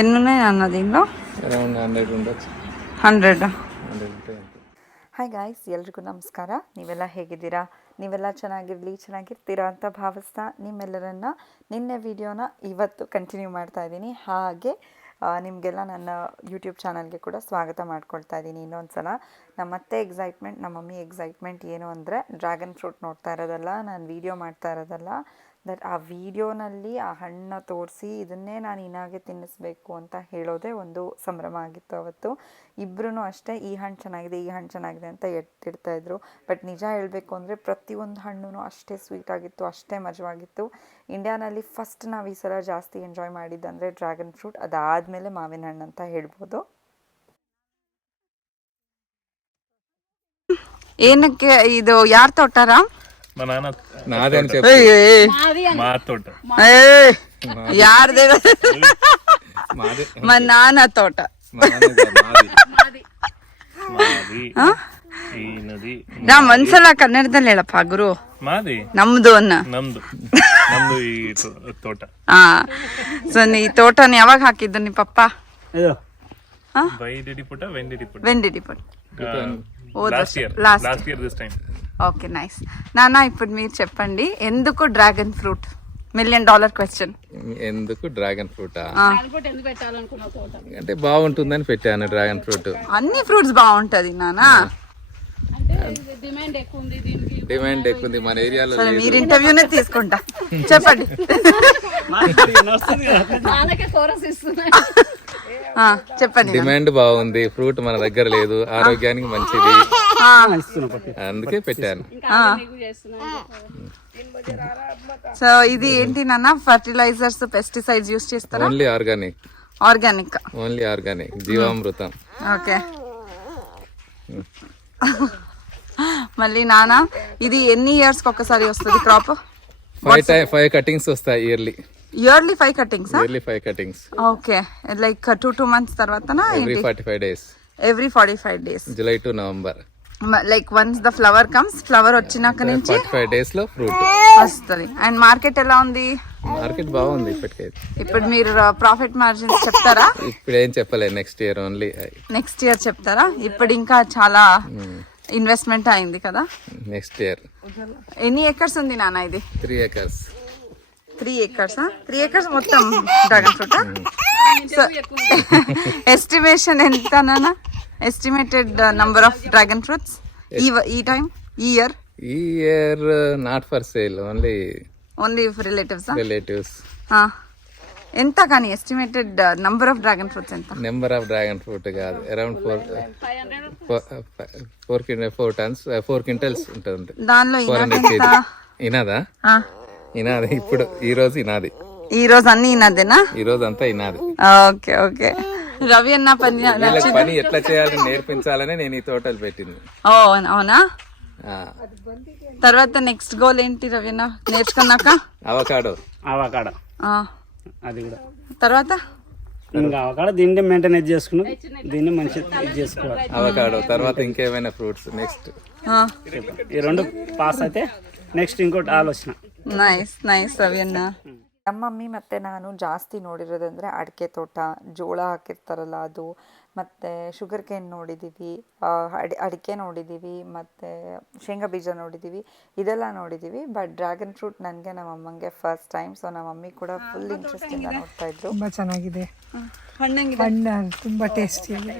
ఎన్ని ఉన్నాయి అన్న దీనిలో? అరౌండ్ 100 ఉండొచ్చు. 100. ಹಾಯ್ ಗಾಯ್ಸ್, ಎಲ್ರಿಗೂ ನಮಸ್ಕಾರ. ನೀವೆಲ್ಲ ಹೇಗಿದ್ದೀರಾ? ನೀವೆಲ್ಲ ಚೆನ್ನಾಗಿರ್ತೀರಾ ಅಂತ ಭಾವಿಸ್ತಾ ನಿಮ್ಮೆಲ್ಲರನ್ನ ನಿನ್ನೆ ವಿಡಿಯೋನ ಇವತ್ತು ಕಂಟಿನ್ಯೂ ಮಾಡ್ತಾ ಇದ್ದೀನಿ. ಹಾಗೆ ನಿಮಗೆಲ್ಲ ನನ್ನ ಯೂಟ್ಯೂಬ್ ಚಾನಲ್ಗೆ ಕೂಡ ಸ್ವಾಗತ ಮಾಡ್ಕೊಳ್ತಾ ಇದ್ದೀನಿ ಇನ್ನೊಂದು ಸಲ. ನಮ್ಮ ಅತ್ತೆ ಎಕ್ಸೈಟ್ಮೆಂಟ್, ನಮ್ಮ ಮಮ್ಮಿ ಎಕ್ಸೈಟ್ಮೆಂಟ್ ಏನು ಅಂದರೆ ಡ್ರ್ಯಾಗನ್ ಫ್ರೂಟ್ ನೋಡ್ತಾ ಇರೋದಲ್ಲ, ನಾನು ವೀಡಿಯೋ ಮಾಡ್ತಾ ಇರೋದಲ್ಲ, ದಟ್ ಆ ವಿಡಿಯೋನಲ್ಲಿ ಆ ಹಣ್ಣು ತೋರಿಸಿ ಇದನ್ನೇ ನಾನು ಇನ್ನಾಗೆ ತಿನ್ನಿಸ್ಬೇಕು ಅಂತ ಹೇಳೋದೇ ಒಂದು ಸಂಭ್ರಮ ಆಗಿತ್ತು ಅವತ್ತು. ಇಬ್ಬರೂ ಅಷ್ಟೇ ಈ ಹಣ್ಣು ಚೆನ್ನಾಗಿದೆ ಅಂತ ಎತ್ತಿಡ್ತಾಯಿದ್ರು. ಬಟ್ ನಿಜ ಹೇಳಬೇಕು ಅಂದರೆ ಪ್ರತಿಯೊಂದು ಹಣ್ಣು ಅಷ್ಟೇ ಸ್ವೀಟಾಗಿತ್ತು, ಅಷ್ಟೇ ಮಜವಾಗಿತ್ತು. ಇಂಡಿಯಾನಲ್ಲಿ ಫಸ್ಟ್ ನಾವು ಈ ಸಲ ಜಾಸ್ತಿ ಎಂಜಾಯ್ ಮಾಡಿದ್ದಂದರೆ ಡ್ರ್ಯಾಗನ್ ಫ್ರೂಟ್, ಅದಾದಮೇಲೆ ಮಾವಿನ ಹಣ್ಣು ಅಂತ ಹೇಳ್ಬೋದು. ಏನಕ್ಕೆ ಇದು ಯಾರ ತೋಟರಾ? ಯಾರ್ದೇ ನಾನ ತೋಟ. ನಾವ್ ಒಂದ್ಸಲ ಕನ್ನಡದಲ್ಲಿ ಹೇಳಪ್ಪ ಗುರು. ನಮ್ದು ಹಾ. ಸೊ ಈ ತೋಟನ ಯಾವಾಗ ಹಾಕಿದ್ದು ನೀ ಪಪ್ಪ? వెండిడిపుట్ last year this time. Okay, nice. నాన్న ఇప్పుడు మీరు చెప్పండి, ఎందుకు డ్రాగన్ ఫ్రూట్? $1 million question. ఎందుకు డ్రాగన్ ఫ్రూట్ అంటే బాగుంటుందని పెట్టాను డ్రాగన్ ఫ్రూట్. అన్ని ఫ్రూట్స్ బాగుంటది నాన్న, డిమాండ్ ఎక్కువ ఉంది మన ఏరియాలో. మీరు ఇంటర్వ్యూనే తీసుకుంటా, చెప్పండి. చెప్పండి. డిమాండ్ బాగుంది, ఫ్రూట్ మన దగ్గర లేదు, ఆరోగ్యానికి మంచిది, అందుకే పెట్టాను. సో ఇది ఏంటి నాన్న, ఫర్టిలైజర్స్, పెస్టిసైడ్స్ యూస్ చేస్తారా? ఓన్లీ ఆర్గానిక్, ఓన్లీ ఆర్గానిక్, జీవామృతం. ఓకే. మళ్ళీ నాన్న ఇది ఎన్ని ఇయర్స్ కి ఒకసారి వస్తుంది క్రాప్? 5 కటింగ్స్ వస్తాయి yearly 5 cuttings. Okay, like 2 months తర్వాతనా? Every 45 days. Every 45 days, July to November. Like once the flower comes, flower వచ్చినాక నుంచి 45 days లో ఫ్రూట్ వస్తుంది. అండ్ మార్కెట్ ఎలా ఉంది? మార్కెట్ బాగుంది ఇప్పటికైతే. ఇప్పుడు మీరు ప్రాఫిట్ మార్జిన్ చెప్తారా? ఇప్పుడు ఏం చెప్పలేదు, next year only. Next year చెప్తారా? ఇప్పుడు ఇంకా చాలా ఇన్వెస్ట్మెంట్ అయింది కదా. Next year. ఎన్ని ఎకర్స్ ఉంది నాన్న ఇది? 3 acres. 3 acres. 3 acres మొత్తం డ్రాగన్ ఫ్రూట్. సో ఎస్టిమేషన్ ఎంత నాన్న? Estimated number of dragon fruits ఈ టైం, ఈ year not for sale, only for relatives. ఎంత కానీ estimated number of dragon fruits ఎంత? నెంబర్ ఆఫ్ డ్రాగన్ ఫ్రూట్ కాదు, అరౌండ్ 4 tons, 4 quintals ఉంటుంది. దానిలో ఇనాది ఇప్పుడు ఈ రోజు అన్ని ఇనాదేనా? ఈ రోజు అంతా ఇనాది. ఓకే. రవి అన్న పని ఎట్లా చేయాలని నేర్పించాలని నేను ఈ తోటలు పెట్టింది. అవునా? తర్వాత నెక్స్ట్ గోల్ ఏంటి రవి అన్న నేర్చుకున్నాక? అవకాడో అది కూడా తర్వాత ఇంకా అవకాడో దీన్ని మెయింటైన్ చేసుకుని దీన్ని మంచిగా చేసుకోవాలి. అవకాడో తర్వాత ఇంకేమైనా ఫ్రూట్స్ నెక్స్ట్. ఈ 2 పాస్ అయితే నెక్స్ట్ ఇంకోటి ఆలోచన. ನೈಸ್ ರವಿ ಅಣ್ಣ. ನಮ್ಮ ಮಮ್ಮಿ ಮತ್ತು ನಾನು ಜಾಸ್ತಿ ನೋಡಿರೋದಂದರೆ ಅಡಿಕೆ ತೋಟ, ಜೋಳ ಹಾಕಿರ್ತಾರಲ್ಲ ಅದು, ಮತ್ತು ಶುಗರ್ ಕೇನ್ ನೋಡಿದ್ದೀವಿ, ಅಡಿಕೆ ನೋಡಿದ್ದೀವಿ, ಮತ್ತು ಶೇಂಗಾ ಬೀಜ ನೋಡಿದ್ದೀವಿ, ಇದೆಲ್ಲ ನೋಡಿದ್ದೀವಿ. ಬಟ್ ಡ್ರ್ಯಾಗನ್ ಫ್ರೂಟ್ ನನಗೆ ನಮ್ಮ ಅಮ್ಮಂಗೆ ಫಸ್ಟ್ ಟೈಮ್. ಸೊ ನಮ್ಮ ಮಮ್ಮಿ ಕೂಡ ಫುಲ್ ಇಂಟ್ರೆಸ್ಟಿಂದ ನೋಡ್ತಾ ಇದ್ರು. ತುಂಬ ಚೆನ್ನಾಗಿದೆ ಹಣ್ಣು, ತುಂಬ ಟೇಸ್ಟಿ ಇದೆ.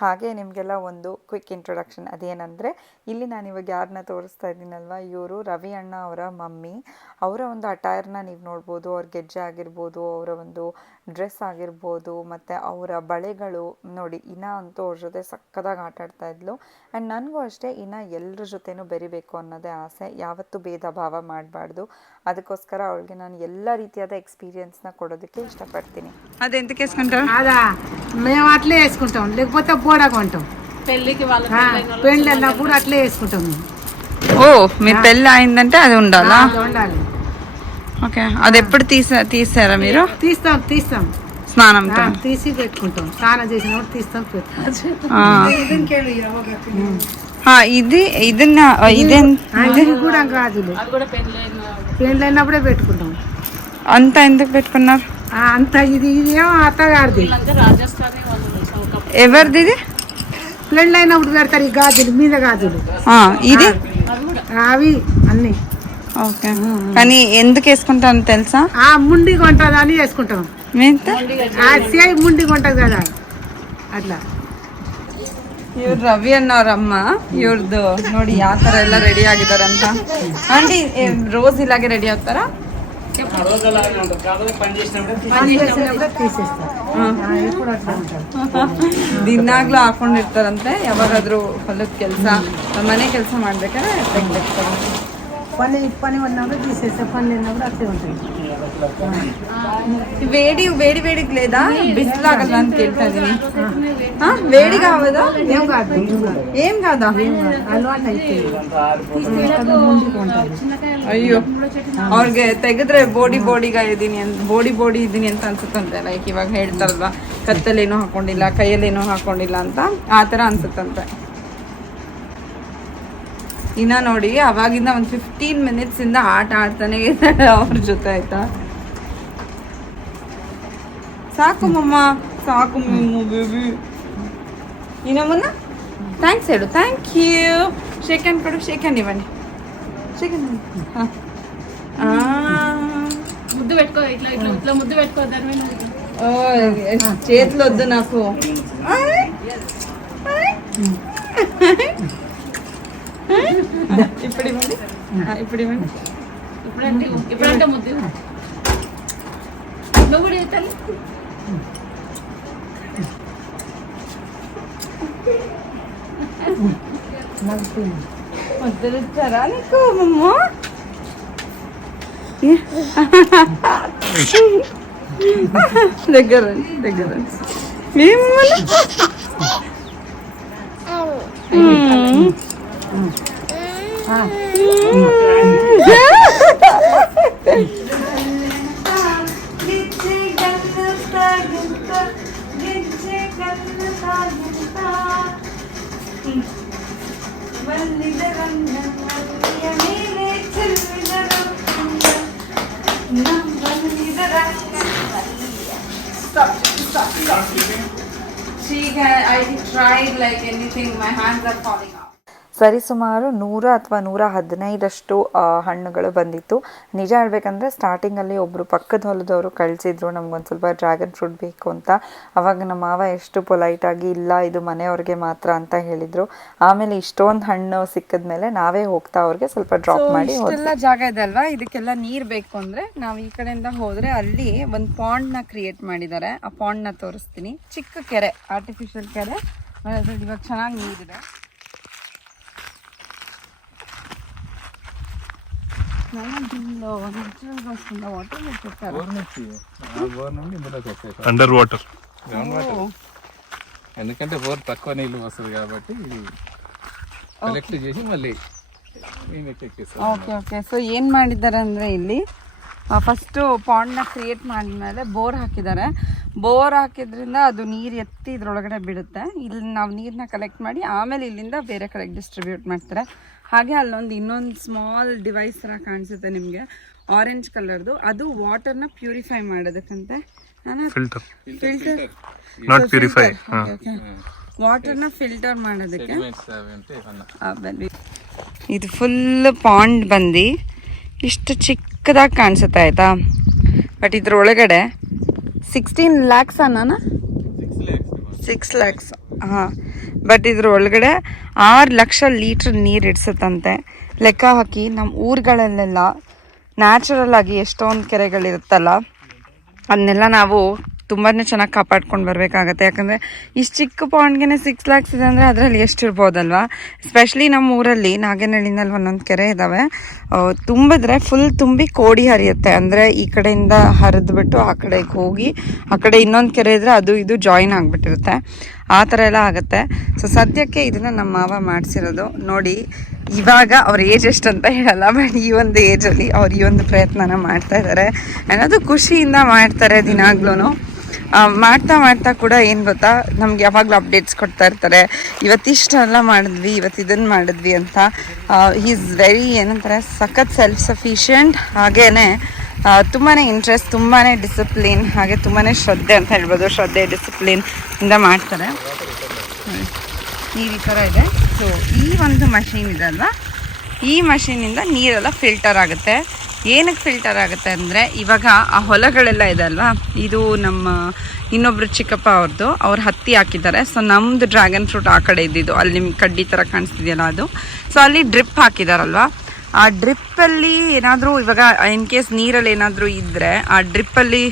ಹಾಗೆ ನಿಮಗೆಲ್ಲ ಒಂದು ಕ್ವಿಕ್ ಇಂಟ್ರೊಡಕ್ಷನ್. ಅದೇನೆಂದರೆ ಇಲ್ಲಿ ನಾನಿವಾಗ ಯಾರನ್ನ ತೋರಿಸ್ತಾ ಇದ್ದೀನಲ್ವ, ಇವರು ರವಿ ಅಣ್ಣ ಅವರ ಮಮ್ಮಿ. ಅವರ ಒಂದು ಅಟೈರ್ನ ನೀವು ನೋಡ್ಬೋದು, ಅವ್ರ ಗೆಜ್ಜೆ ಆಗಿರ್ಬೋದು, ಅವರ ಒಂದು ಡ್ರೆಸ್ ಆಗಿರ್ಬೋದು, ಮತ್ತು ಅವರ ಬಳೆಗಳು ನೋಡಿ. ಇನ್ನ ಅಂತೂ ಅವ್ರ ಜೊತೆ ಸಕ್ಕದಾಗಿ ಆಟಾಡ್ತಾ ಇದ್ಲು. ಆ್ಯಂಡ್ ನನಗೂ ಅಷ್ಟೇ ಇನ್ನು ಎಲ್ಲರ ಜೊತೆನೂ ಬೆರಿಬೇಕು ಅನ್ನೋದೇ ಆಸೆ, ಯಾವತ್ತೂ ಭೇದ ಭಾವ ಮಾಡಬಾರ್ದು. ಅದಕ್ಕೋಸ್ಕರ ಅವಳಿಗೆ ನಾನು ಎಲ್ಲ ರೀತಿಯಾದ ఎక్స్పీరియన్స్ನ కొడోదಕ್ಕೆ ఇష్టపడತೀನಿ. అదెందుకు వేసుకుంటారు? అదా మేము అట్లే వేసుకుంటాం, లేకపోతే బోడా కొంటాం. పెళ్ళికి పెళ్ళి అన్నప్పుడు అట్లే వేసుకుంటాం. ఓ, మీ పెళ్ళి అయిందంటే అది ఉండాలా? ఓకే. అది ఎప్పుడు తీసారా మీరు? తీస్తాం స్నానం తీసి పెట్టుకుంటాం. స్నానం చేసినప్పుడు తీస్తాం, ఇది కూడా గాజులు పెళ్ళి అయినప్పుడే పెట్టుకుంటాం. అంత ఎందుకు పెట్టుకున్నారు? అంత ఇది ఇదేమో అత్తగారిది. ఎవరిది ఇది? పెళ్ళి అయినప్పుడు పెడతారు ఈ గాజులు, మీద గాజులు. ఇది అవి అన్ని. ఓకే, కానీ ఎందుకు వేసుకుంటాను తెలుసా? ముండి కొంటది అని వేసుకుంటాం. ముండి కొంటది కదా ಅಲ್ಲ ಇವ್ರು ರವಿ ಅನ್ನೋರಮ್ಮ, ಇವ್ರದ್ದು ನೋಡಿ ಯಾವ ಥರ ಎಲ್ಲ ರೆಡಿ ಆಗಿದಾರಂತ. ಆಂಟಿ ರೋಸ್ ಇಲ್ಲಾಗೆ ರೆಡಿ ಆಗ್ತಾರಾ? ದಿನಾಗ್ಲೂ ಹಾಕೊಂಡಿರ್ತಾರಂತೆ. ಯಾವಾಗಾದ್ರೂ ಹೊಲದ ಕೆಲಸ, ಮನೆ ಕೆಲಸ ಮಾಡ್ಬೇಕಾದ್ರೆ ತೆಗ್ದಿರ್ತಾರಂತೆ. పని ఉన్నప్పుడు తీసేస్తే పని లేనప్పుడు అట్లే ఉంటుంది. వేడి వేడి వేడికి లేదా బిస్లాగಲ್ಲ ಅಂತ ಕೇಳ್ತಾ ಇದೀನಿ. వేడి కావదా? ఏం కాదా? అలవాటు అయితే ಅಯ್ಯೋ, ಅವ್ರಿಗೆ ತೆಗೆದ್ರೆ ಬೋಡಿಗ ಇದೀನಿ ಅಂತ ಅನ್ಸುತ್ತಂತೆ. ಲೈಕ್ ಇವಾಗ ಹೇಳ್ತಾರಲ್ವಾ, ಕತ್ತಲ್ಲೇನೋ ಹಾಕೊಂಡಿಲ್ಲ, ಕೈಯಲ್ಲೇನೋ ಹಾಕೊಂಡಿಲ್ಲ ಅಂತ, ಆ ಥರ ಅನ್ಸುತ್ತಂತೆ. ಇನ್ನ ನೋಡಿ ಅವಾಗಿಂದ ಒಂದು 15 minutes ಇಂದ ಆಟ ಆಡ್ತಾನೆ ಇದ್ದಾರೆ ಅವ್ರ ಜೊತೆ. ಆಯ್ತಾ, ಸಾಕು ಮಮ್ಮ, ಸಾಕು ಬೇಬಿ. ಇನ್ನೊಮ್ಮನ್ನ ಥ್ಯಾಂಕ್ಸ್ ಹೇಳು. Thank you. ಶೇಕ್ ಹ್ಯಾಂಡ್ ಕೊಡು. ಶೇಕ್ ಹ್ಯಾಂಡ್ ಇవ్వండి. Shake hand. ముద్దు పెట్టుకో, ఇట్లా ఇట్లా ఇట్లా ముద్దు పెట్టుకో. చేతిలో వద్దు నాకు. ఇప్పుడు ఇవ్వండి, ఇప్పుడు ఇవ్వండి. ఇప్పుడంటే ముద్దు నువ్వు కూడా తల్లి. ముద్దలు ఇచ్చారా నీకు మమ్మ? దగ్గర మిమ్మల్ని I tried like anything, my hands are falling off. ಸರಿಸುಮಾರು 100 ಅಥವಾ 115 ಹಣ್ಣುಗಳು ಬಂದಿತ್ತು. ನಿಜ ಹೇಳ್ಬೇಕಂದ್ರೆ ಸ್ಟಾರ್ಟಿಂಗಲ್ಲಿ ಒಬ್ಬರು ಪಕ್ಕದ ಹೊಲದವರು ಕಳಿಸಿದ್ರು ನಮ್ಗೊಂದು ಸ್ವಲ್ಪ ಡ್ರ್ಯಾಗನ್ ಫ್ರೂಟ್ ಬೇಕು ಅಂತ. ಅವಾಗ ನಮ್ಮ ಮಾವ ಎಷ್ಟು ಪೊಲೈಟಾಗಿ, ಇಲ್ಲ ಇದು ಮನೆಯವ್ರಿಗೆ ಮಾತ್ರ ಅಂತ ಹೇಳಿದರು. ಆಮೇಲೆ ಇಷ್ಟೊಂದು ಹಣ್ಣು ಸಿಕ್ಕಿದ ಮೇಲೆ ನಾವೇ ಹೋಗ್ತಾ ಅವ್ರಿಗೆ ಸ್ವಲ್ಪ ಡ್ರಾಪ್ ಮಾಡಿ. ಇಷ್ಟೆಲ್ಲ ಜಾಗ ಇದೆ ಅಲ್ವಾ, ಇದಕ್ಕೆಲ್ಲ ನೀರು ಬೇಕು ಅಂದರೆ ನಾವು ಈ ಕಡೆಯಿಂದ ಹೋದರೆ ಅಲ್ಲಿ ಒಂದು ಪಾಂಡ್ನ ಕ್ರಿಯೇಟ್ ಮಾಡಿದ್ದಾರೆ. ಆ ಪಾಂಡ್ನ ತೋರಿಸ್ತೀನಿ. ಚಿಕ್ಕ ಕೆರೆ, ಆರ್ಟಿಫಿಷಿಯಲ್ ಕೆರೆ. ಅದ್ರಲ್ಲಿ ಇವಾಗ ಚೆನ್ನಾಗಿ ನೀರಿದೆ. అండర్ వాటర్, ఎందుకంటే బోర్ తక్కువ నీళ్ళు వస్తుంది కాబట్టి కలెక్ట్ చేసి మళ్ళీ ಓಕೆ ಓಕೆ. ಸೊ ಏನು ಮಾಡಿದ್ದಾರೆ ಅಂದರೆ ಇಲ್ಲಿ ಫಸ್ಟು ಪಾಂಡ್ನ ಕ್ರಿಯೇಟ್ ಮಾಡಿದ್ಮೇಲೆ ಬೋರ್ ಹಾಕಿದ್ದಾರೆ. ಬೋರ್ ಹಾಕಿದ್ರಿಂದ ಅದು ನೀರು ಎತ್ತಿ ಇದ್ರೊಳಗಡೆ ಬಿಡುತ್ತೆ. ಇಲ್ಲಿ ನಾವು ನೀರನ್ನ ಕಲೆಕ್ಟ್ ಮಾಡಿ ಆಮೇಲೆ ಇಲ್ಲಿಂದ ಬೇರೆ ಕಡೆಗೆ ಡಿಸ್ಟ್ರಿಬ್ಯೂಟ್ ಮಾಡ್ತಾರೆ. ಹಾಗೆ ಅಲ್ಲೊಂದು ಇನ್ನೊಂದು ಸ್ಮಾಲ್ ಡಿವೈಸ್ ಥರ ಕಾಣಿಸುತ್ತೆ ನಿಮಗೆ, ಆರೆಂಜ್ ಕಲರ್ದು. ಅದು ವಾಟರ್ನ ಪ್ಯೂರಿಫೈ ಮಾಡೋದಕ್ಕಂತೆ. ಫಿಲ್ಟರ್ ನಾಟ್ ಪ್ಯೂರಿಫೈ, ವಾಟರ್ನ ಫಿಲ್ಟರ್ ಮಾಡೋದಕ್ಕೆ. ಇದು ಫುಲ್ ಪಾಂಡ್ ಬಂದು ಇಷ್ಟು ಚಿಕ್ಕದಾಗಿ ಕಾಣಿಸುತ್ತೆ ಆಯಿತಾ. ಬಟ್ ಇದ್ರೊಳಗಡೆ 16 lakhs ಅನ್ನ 6 lakhs. ಹಾಂ, ಬಟ್ ಇದ್ರೊಳಗಡೆ 6 ಲಕ್ಷ ಲೀಟ್ರ್ ನೀರು ಇಡ್ಸುತ್ತಂತೆ. ಲೆಕ್ಕ ಹಾಕಿ ನಮ್ಮ ಊರುಗಳಲ್ಲೆಲ್ಲ ನ್ಯಾಚುರಲ್ ಆಗಿ ಎಷ್ಟೊಂದು ಕೆರೆಗಳಿರುತ್ತಲ್ಲ, ಅದನ್ನೆಲ್ಲ ನಾವು ತುಂಬಾ ಚೆನ್ನಾಗಿ ಕಾಪಾಡ್ಕೊಂಡು ಬರಬೇಕಾಗತ್ತೆ. ಯಾಕಂದರೆ ಇಷ್ಟು ಚಿಕ್ಕ ಪಾಂಡ್ಗೆ 6 lakhs ಇದೆ ಅಂದರೆ ಅದರಲ್ಲಿ ಎಷ್ಟಿರ್ಬೋದಲ್ವಾ. ಎಸ್ಪೆಷಲಿ ನಮ್ಮ ಊರಲ್ಲಿ ನಾಗೇನಹಳ್ಳಿನಲ್ಲಿ ಒಂದೊಂದು ಕೆರೆ ಇದ್ದಾವೆ. ತುಂಬಿದ್ರೆ ಫುಲ್ ತುಂಬಿ ಕೋಡಿ ಹರಿಯುತ್ತೆ. ಅಂದರೆ ಈ ಕಡೆಯಿಂದ ಹರಿದ್ಬಿಟ್ಟು ಆ ಕಡೆಗೆ ಹೋಗಿ, ಆ ಕಡೆ ಇನ್ನೊಂದು ಕೆರೆ ಇದ್ದರೆ ಅದು ಇದು ಜಾಯಿನ್ ಆಗಿಬಿಟ್ಟಿರುತ್ತೆ. ಆ ಥರ ಎಲ್ಲ ಆಗುತ್ತೆ. ಸೊ ಸದ್ಯಕ್ಕೆ ಇದನ್ನು ನಮ್ಮ ಮಾವ ಮಾಡಿಸಿರೋದು. ನೋಡಿ, ಇವಾಗ ಅವ್ರ ಏಜ್ ಎಷ್ಟಂತ ಹೇಳಲ್ಲ, ಬಟ್ ಈ ಒಂದು ಏಜಲ್ಲಿ ಅವ್ರು ಈ ಒಂದು ಪ್ರಯತ್ನನ ಮಾಡ್ತಾ ಇದ್ದಾರೆ. ಅನ್ನೋದು ಖುಷಿಯಿಂದ ಮಾಡ್ತಾರೆ ದಿನಾಗ್ಲೂ. ಮಾಡ್ತಾ ಮಾಡ್ತಾ ಕೂಡ ಏನು ಗೊತ್ತಾ, ನಮ್ಗೆ ಯಾವಾಗಲೂ ಅಪ್ಡೇಟ್ಸ್ ಕೊಡ್ತಾ ಇರ್ತಾರೆ. ಇವತ್ತಿಷ್ಟೆಲ್ಲ ಮಾಡಿದ್ವಿ, ಇವತ್ತು ಇದನ್ನು ಮಾಡಿದ್ವಿ ಅಂತ. ಈಸ್ ವೆರಿ ಏನಂತಾರೆ, ಸಖತ್ ಸೆಲ್ಫ್ ಸಫಿಷಿಯೆಂಟ್. ಹಾಗೇ ತುಂಬಾ ಇಂಟ್ರೆಸ್ಟ್, ತುಂಬಾ ಡಿಸಿಪ್ಲಿನ್, ಹಾಗೆ ತುಂಬಾ ಶ್ರದ್ಧೆ ಅಂತ ಹೇಳ್ಬೋದು. ಶ್ರದ್ಧೆ, ಡಿಸಿಪ್ಲಿನ್ ಇಂದ ಮಾಡ್ತಾರೆ. ನೀರು ಈ ಥರ ಇದೆ. ಸೊ ಈ ಒಂದು ಮಷೀನ್ ಇದೆ ಅಲ್ವಾ, ಈ ಮಷೀನಿಂದ ನೀರೆಲ್ಲ ಫಿಲ್ಟರ್ ಆಗುತ್ತೆ. ಏನಕ್ಕೆ ಫಿಲ್ಟರ್ ಆಗುತ್ತೆ ಅಂದರೆ, ಇವಾಗ ಆ ಹೊಲಗಳೆಲ್ಲ ಇದೆ ಅಲ್ವಾ, ಇದು ನಮ್ಮ ಇನ್ನೊಬ್ರು ಚಿಕ್ಕಪ್ಪ ಅವ್ರದ್ದು, ಅವ್ರು ಹತ್ತಿ ಹಾಕಿದ್ದಾರೆ. ಸೊ ನಮ್ಮದು ಡ್ರ್ಯಾಗನ್ ಫ್ರೂಟ್ ಆ ಕಡೆ ಇದ್ದಿದ್ದು, ಅಲ್ಲಿ ನಿಮ್ಗೆ ಕಡ್ಡಿ ಥರ ಕಾಣಿಸ್ತಿದೆಯಲ್ಲ ಅದು. ಸೊ ಅಲ್ಲಿ ಡ್ರಿಪ್ ಹಾಕಿದಾರಲ್ವ, ಆ ಡ್ರಿಪ್ಪಲ್ಲಿ ಏನಾದರೂ ಇವಾಗ ಇನ್ ಕೇಸ್ ನೀರಲ್ಲಿ ಏನಾದರೂ ಇದ್ದರೆ ಆ ಡ್ರಿಪ್ಪಲ್ಲಿ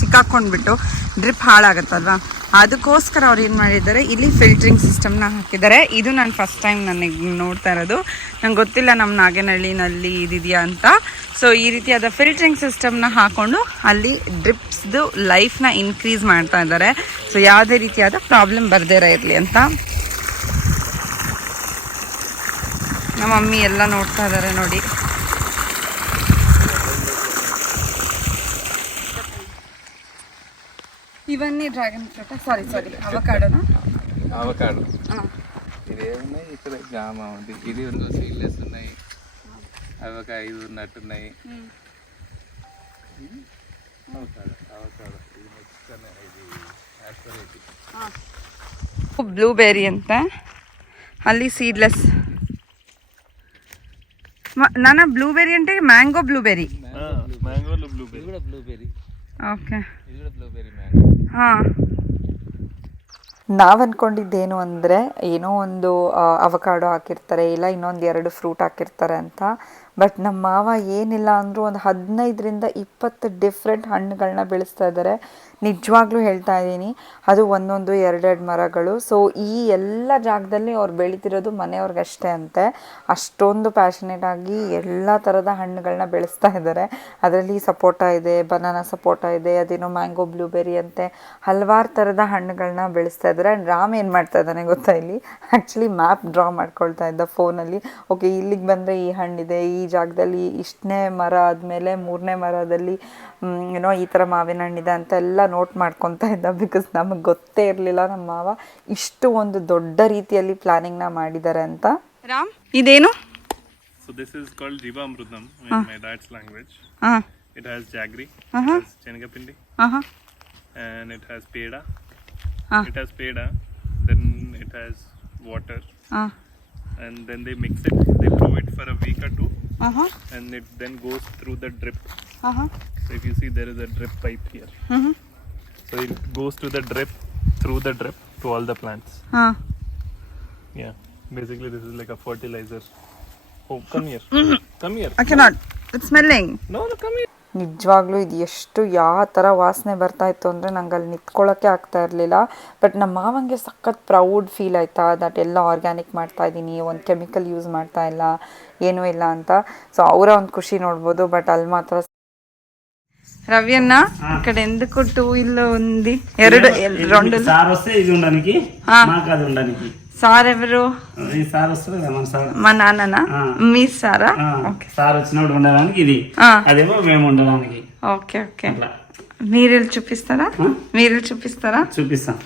ಸಿಕ್ಕಾಕೊಂಡ್ಬಿಟ್ಟು ಡ್ರಿಪ್ ಹಾಳಾಗುತ್ತಲ್ವ, ಅದಕ್ಕೋಸ್ಕರ ಅವ್ರು ಏನು ಮಾಡಿದ್ದಾರೆ, ಇಲ್ಲಿ ಫಿಲ್ಟ್ರಿಂಗ್ ಸಿಸ್ಟಮ್ನ ಹಾಕಿದ್ದಾರೆ. ಇದು ನಾನು ಫಸ್ಟ್ ಟೈಮ್ ನನಗೆ ನೋಡ್ತಾ ಇರೋದು, ನಂಗೆ ಗೊತ್ತಿಲ್ಲ ನಮ್ಮ ನಾಗನಹಳ್ಳಿನಲ್ಲಿ ಇದಿದೆಯಾ ಅಂತ. ಸೊ ಈ ರೀತಿಯಾದ ಫಿಲ್ಟ್ರಿಂಗ್ ಸಿಸ್ಟಮ್ನ ಹಾಕ್ಕೊಂಡು ಅಲ್ಲಿ ಡ್ರಿಪ್ಸ್ದು ಲೈಫ್ನ ಇನ್ಕ್ರೀಸ್ ಮಾಡ್ತಾ ಇದ್ದಾರೆ. ಸೊ ಯಾವುದೇ ರೀತಿಯಾದ ಪ್ರಾಬ್ಲಮ್ ಬರ್ದೇ ಇರಲಿ ಅಂತ ನಮ್ಮ ಮಮ್ಮಿ ಎಲ್ಲ ನೋಡ್ತಾ ಇದ್ದಾರೆ ನೋಡಿ. ఇవన్నీ డ్రాగన్ ఫ్రూట్, సారీ అవకాడోనా? అవకాడో ఇదేమున్నాయి ఇక్కడ, జామ ఉంది, ఇది ఉంది, సీడ్లెస్ ఉన్నాయి, అవకా 5 ఉన్నట్టున్నాయి. అవకాడో ఇది మెక్సికన్, ఇది ఆస్పరేటి. బ్లూబెర్రీ ಅಂತ, ಅಲ್ಲಿ సీడ్లెస్. నాన్న బ్లూబెర్రీ అంటే మ్యాంగో బ్లూబెర్రీ. మ్యాంగోలో బ్లూబెర్రీ, ఇది కూడా బ్లూబెర్రీ. ఓకే, ఇది కూడా బ్లూబెర్రీ మ్యాంగో. ಹಾಂ, ನಾವು ಅಂದ್ಕೊಂಡಿದ್ದೇನು ಅಂದರೆ, ಏನೋ ಒಂದು ಅವಕಾಡೋ ಹಾಕಿರ್ತಾರೆ, ಇಲ್ಲ ಇನ್ನೊಂದು 2 ಫ್ರೂಟ್ ಹಾಕಿರ್ತಾರೆ ಅಂತ. ಬಟ್ ನಮ್ಮ ಮಾವ ಏನಿಲ್ಲ ಅಂದರೂ ಒಂದು 15ರಿಂದ 20 ಡಿಫ್ರೆಂಟ್ ಹಣ್ಣುಗಳನ್ನ ಬೆಳೆಸ್ತಾ ಇದ್ದಾರೆ. ನಿಜವಾಗ್ಲೂ ಹೇಳ್ತಾ ಇದ್ದೀನಿ, ಅದು ಒಂದೊಂದು 2 ಮರಗಳು. ಸೊ ಈ ಎಲ್ಲ ಜಾಗದಲ್ಲಿ ಅವ್ರು ಬೆಳೀತಿರೋದು ಮನೆಯವ್ರಿಗಷ್ಟೇ ಅಂತೆ. ಅಷ್ಟೊಂದು ಪ್ಯಾಷನೇಟ್ ಆಗಿ ಎಲ್ಲ ಥರದ ಹಣ್ಣುಗಳನ್ನ ಬೆಳೆಸ್ತಾ ಇದ್ದಾರೆ. ಅದರಲ್ಲಿ ಸಪೋಟ ಇದೆ, ಬನಾನಾ ಸಪೋಟ ಇದೆ, ಅದೇನೋ ಮ್ಯಾಂಗೋ ಬ್ಲೂಬೆರಿ ಅಂತೆ, ಹಲವಾರು ಥರದ ಹಣ್ಣುಗಳನ್ನ ಬೆಳೆಸ್ತಾ ಇದ್ದಾರೆ. ಆ್ಯಂಡ್ ರಾಮ್ ಏನು ಮಾಡ್ತಾ ಇದ್ದಾನೆ ಗೊತ್ತಾ, ಇಲ್ಲಿ ಆ್ಯಕ್ಚುಲಿ ಮ್ಯಾಪ್ ಡ್ರಾ ಮಾಡ್ಕೊಳ್ತಾ ಇದ್ದ ಫೋನಲ್ಲಿ. ಓಕೆ, ಇಲ್ಲಿಗೆ ಬಂದರೆ ಈ ಹಣ್ಣಿದೆ, ಈ ಜಾಗದಲ್ಲಿ ಇಷ್ಟನೇ ಮರ ಆದಮೇಲೆ 3ನೇ ಮರದಲ್ಲಿ ಏನೋ ಈ ಥರ ಮಾವಿನ ಹಣ್ಣಿದೆ ಅಂತ ಎಲ್ಲ ನೋಟ್ ಮಾಡ್ಕೊತಾ ಇದ್ದ. ಬಿಕಾಸ್ ನಮಗೆ ಗೊತ್ತೇ ಇರಲಿಲ್ಲ ನಮ್ಮ ಮಾವ ಇಷ್ಟು ಒಂದು ದೊಡ್ಡ ರೀತಿಯಲ್ಲಿ ಪ್ಲಾನಿಂಗ್ನ ಮಾಡಿದ್ದಾರೆ ಅಂತ. ರಾಮ್, ಇದೇನು? So this is called Jiva Amrutam in my dad's language. It has jaggery, it has chenagapindi, and it has peda. It has peda, then it has water, and then they mix it. They brew it for a week or 2, and it then goes through the drip. So if you see, there is a drip pipe here. So it goes to the drip, through the drip to all the plants. Yeah, basically this is like a fertilizer. Oh, come here. Come here. I cannot. It's smelling. No, come here. ನಿಜವಾಗ್ಲೂ ಇದು ಎಷ್ಟು ಯಾವ ಥರ ವಾಸನೆ ಬರ್ತಾಯಿತ್ತು ಅಂದರೆ ನಂಗೆ ಅಲ್ಲಿ ನಿಂತ್ಕೊಳ್ಳೋಕ್ಕೆ ಆಗ್ತಾ ಇರಲಿಲ್ಲ. ಬಟ್ ನಮ್ಮ ಮಾವಂಗೆ ಸಖತ್ ಪ್ರೌಡ್ ಫೀಲ್ ಆಯಿತಾ, ದಟ್ ಎಲ್ಲ ಆರ್ಗ್ಯಾನಿಕ್ ಮಾಡ್ತಾಯಿದ್ದೀನಿ, ಒಂದು ಕೆಮಿಕಲ್ ಯೂಸ್ ಮಾಡ್ತಾ ಇಲ್ಲ, ಏನೂ ಇಲ್ಲ ಅಂತ. ಸೊ ಅವರ ಒಂದು ಖುಷಿ ನೋಡ್ಬೋದು. ಬಟ್ ಅಲ್ಲಿ ಮಾತ್ರ రవ్యన్న ఇక్కడ ఎందుకు 2 ఇల్లు ఉంది, 2 రెండు సార్ వస్తే ఇది ఉండడానికి, మాకు అది ఉండడానికి. సార్ ఎవరు? ఈ సార్ వస్తుంది కదా, మన సార్, మా నాన్ననా? మీ సారా? సార్ వచ్చినప్పుడు ఉండడానికి ఇది, అదేమో మేము ఉండడానికి. ఓకే ఓకే, మీరు చూపిస్తారా? మీరు చూపిస్తారా? చూపిస్తాం.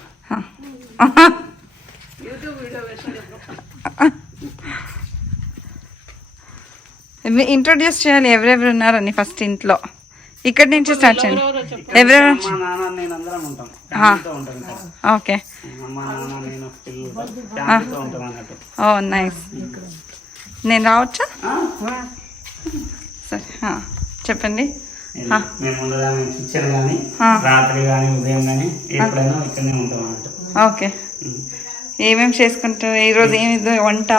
ఇంట్రొడ్యూస్ చేయాలి ఎవరెవరు ఉన్నారని ఫస్ట్ ఇంట్లో. ఇక్కడ నుంచి స్టార్ట్ చేయండి. ఎవరెవరు? మా నాన్న నేను అందరం ఉంటాం, ఫ్యామిలీతో ఉంటాం ఇక్కడ. ఓకే, మా నాన్న నేను పిల్లలు ఫ్యామిలీతో ఉంటాం అన్నట్టు. ఓ నైస్. నేను రావచ్చా? సరే, చెప్పండి. మేము ఉండడానికి కిచెన్ కానీ, రాత్రి కానీ, ఉదయం కానీ ఎప్పుడైనా ఇక్కడనే ఉంటాం అన్నట్టు. ఓకే, ఏమేమి చేసుకుంటారు ఈరోజు? ఏమి వంట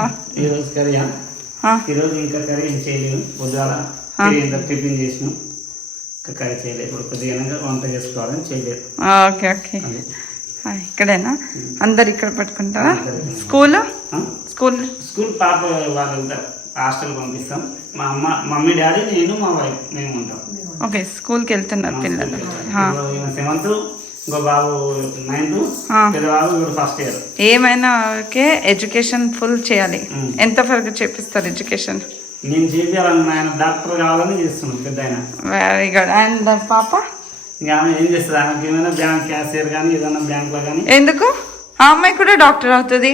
ఈరోజు కర్రీయా? ఈరోజు ఇంకా కర్రీ ఏం చేయలేము. పొద్దుగాల టిఫిన్ చేసినాం, ఇంకా కర్రీ చేయలేదు. ఇప్పుడు కొద్దిగా వంట చేసుకోవాలని చేయలేదు. ఓకే ఓకే, ఇక్కడేనా? అందరు ఇక్కడ పట్టుకుంటారా? స్కూల్ స్కూల్ స్కూల్ పాప వాళ్ళు ఉంటారు, హాస్టల్ పంపిస్తాం. మా మమ్మీ డాడీ, నేను, మా వైఫ్, మేము ఉంటాం. ఓకే, స్కూల్కి వెళ్తున్నారు పిల్లలు. 7th, ఇంకో బాబు 9th, పెద్ద బాబు ఇప్పుడు ఫస్ట్ ఇయర్. ఏమైనా ఓకే, ఎడ్యుకేషన్ ఫుల్ చేయాలి. ఎంత వరకు చేపిస్తారు ఎడ్యుకేషన్? నేను చేయాలని, ఆయన డాక్టర్ కావాలని చేస్తున్నాను పెద్ద ఆయన. Very good. అండ్ పాప ఇంకా ఆమె ఏం చేస్తుంది, ఆమెకి ఏమైనా బ్యాంక్ క్యాషియర్ కానీ, ఏదైనా బ్యాంక్లో కానీ. ఎందుకు? ఆ అమ్మాయి కూడా డాక్టర్ అవుతుంది.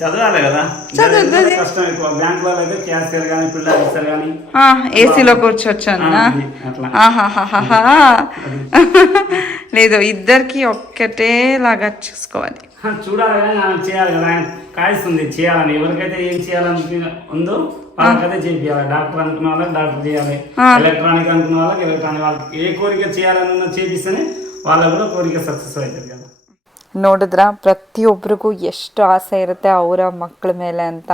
చదవాలి కదా, చదువుతుంది. కష్టం ఎక్కువ. బ్యాంకులో అయితే క్యాషియర్ కానీ పిల్లలు ఆఫీసర్ కానీ ఏసీలో కూర్చోవచ్చు అన్న. అట్లా ఆహాహాహా. లేదు, ఇద్దరికి ఒక్కటేలాగా చూసుకోవాలి. చూడాలి కానీ ఆమె చేయాలి కదా, ఆయన కాయిస్తుంది చేయాలని. ఎవరికైతే ఏం చేయాలని ఉందో వాళ్ళకైతే చేయాలి. డాక్టర్ అనుకున్న వాళ్ళకి డాక్టర్ చేయాలి, ఎలక్ట్రానిక్ అనుకున్న వాళ్ళకి ఎలక్ట్రానిక్, వాళ్ళకి ఏ కోరిక చేయాలన్న చేపిస్తేనే వాళ్ళకు ಕೂಡ ಕೋರಿಕೆ ಸಕ್ಸಸ್ ಆಯ್ತದೆ కదా. ನೋಡಿದ್ರ ಪ್ರತಿಯೊಬ್ಬರಿಗೂ ಎಷ್ಟು ಆಸೆ ಇರುತ್ತೆ ಅವರ ಮಕ್ಕಳ ಮೇಲೆ ಅಂತ,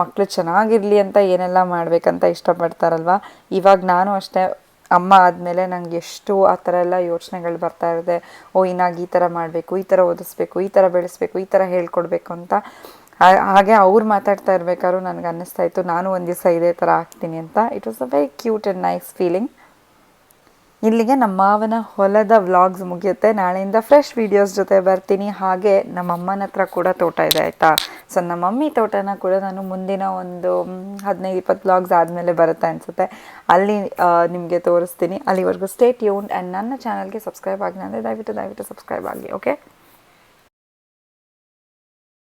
ಮಕ್ಕಳು ಚೆನ್ನಾಗಿರಲಿ ಅಂತ ಏನೆಲ್ಲ ಮಾಡಬೇಕಂತ ಇಷ್ಟಪಡ್ತಾರಲ್ವ. ಇವಾಗ ನಾನು ಅಷ್ಟೇ, ಅಮ್ಮ ಆದಮೇಲೆ ನಂಗೆ ಎಷ್ಟು ಆ ಥರ ಎಲ್ಲ ಯೋಚನೆಗಳು ಬರ್ತಾ ಇರುತ್ತೆ. ಇನ್ನಾಗಿ ಈ ಥರ ಮಾಡಬೇಕು, ಈ ಥರ ಓದಿಸ್ಬೇಕು, ಈ ಥರ ಬೆಳೆಸ್ಬೇಕು, ಈ ಥರ ಹೇಳ್ಕೊಡ್ಬೇಕು ಅಂತ. ಹಾಗೆ ಅವ್ರು ಮಾತಾಡ್ತಾ ಇರ್ಬೇಕಾದ್ರೂ ನನಗೆ ಅನ್ನಿಸ್ತಾ ಇತ್ತು ನಾನು ಒಂದು ದಿವಸ ಇದೇ ಥರ ಆಗ್ತೀನಿ ಅಂತ. It was a very cute and nice feeling. ಇಲ್ಲಿಗೆ ನಮ್ಮ ಮಾವನ ಹೊಲದ ವ್ಲಾಗ್ಸ್ ಮುಗಿಯುತ್ತೆ. ನಾಳೆಯಿಂದ ಫ್ರೆಶ್ ವೀಡಿಯೋಸ್ ಜೊತೆ ಬರ್ತೀನಿ. ಹಾಗೆ ನಮ್ಮ ಅಮ್ಮನ ಹತ್ರ ಕೂಡ ತೋಟ ಇದೆ ಆಯಿತಾ. ಸೊ ನಮ್ಮ ಮಮ್ಮಿ ತೋಟನ ಕೂಡ ನಾನು ಮುಂದಿನ ಒಂದು 15-20 ವ್ಲಾಗ್ಸ್ ಆದಮೇಲೆ ಬರುತ್ತೆ ಅನಿಸುತ್ತೆ, ಅಲ್ಲಿ ನಿಮಗೆ ತೋರಿಸ್ತೀನಿ. ಅಲ್ಲಿವರೆಗೂ ಸ್ಟೇ ಟ್ಯೂನ್ಡ್ ಆ್ಯಂಡ್ ನನ್ನ ಚಾನಲ್ಗೆ ಸಬ್ಸ್ಕ್ರೈಬ್ ಆಗಿಲ್ಲ ಅಂದರೆ ದಯವಿಟ್ಟು ಸಬ್ಸ್ಕ್ರೈಬ್ ಆಗಿ. ಓಕೆ.